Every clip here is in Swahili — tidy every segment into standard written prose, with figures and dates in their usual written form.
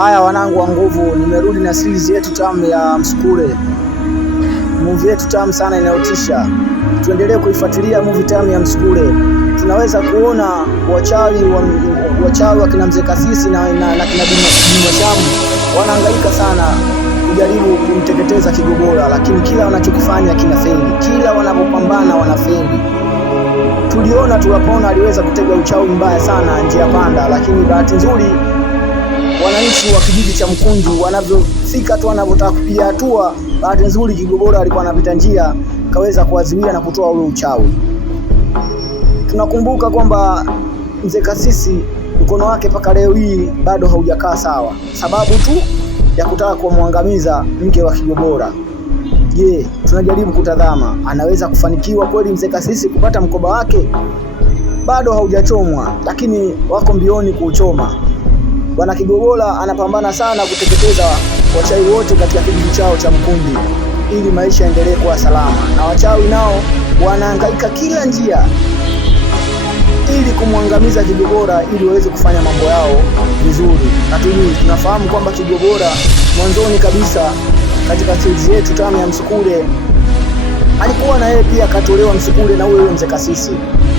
Haya wanangu wa nguvu, nimerudi na series yetu tamu ya Msukule. Movie yetu tamu sana inayotisha. Tuendelee kuifuatilia movie tamu ya Msukule. Tunaweza kuona wachawi wa kina Mzee Kasisi na kina Binwashamu wanahangaika sana kujaribu kumteketeza Kigogora, lakini kila wanachokifanya kinafeli. Kila wanapopambana wanafeli. Tuliona Tulapona aliweza kutega uchawi mbaya sana njia panda, lakini bahati nzuri wananchi wa kijiji cha Mkunju wanavyofika tu wanavyotaka kupiga hatua, bahati nzuri Kigogora alikuwa anapita njia, kaweza kuwazuia na kutoa ule uchawi. Tunakumbuka kwamba Mzee Kasisi mkono wake mpaka leo hii bado haujakaa sawa, sababu tu ya kutaka kumwangamiza mke wa Kigogora. Je, tunajaribu kutazama anaweza kufanikiwa kweli Mzee Kasisi kupata mkoba wake? Bado haujachomwa, lakini wako mbioni kuuchoma. Bwana Kigogora anapambana sana kuteketeza wachawi wote katika kijiji chao cha Mkundi ili maisha yaendelee kuwa salama, na wachawi nao wanahangaika kila njia ili kumwangamiza Kigogora ili waweze kufanya mambo yao vizuri. Tunafahamu kwamba Kigogora mwanzoni kabisa katika series yetu tamu ya Msukule alikuwa na yeye pia katolewa Msukule na huyo Mzee Kasisi,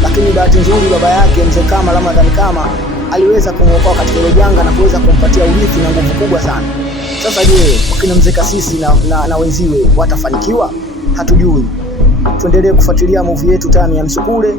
lakini bahati nzuri baba yake Mzee Kama Ramadhani Kama aliweza kumwokoa katika ile janga na kuweza kumpatia urithi na nguvu kubwa sana. Sasa je, wakina Mzee Kasisi na wenziwe watafanikiwa? Hatujui. Tuendelee kufuatilia movie yetu tamu ya Msukule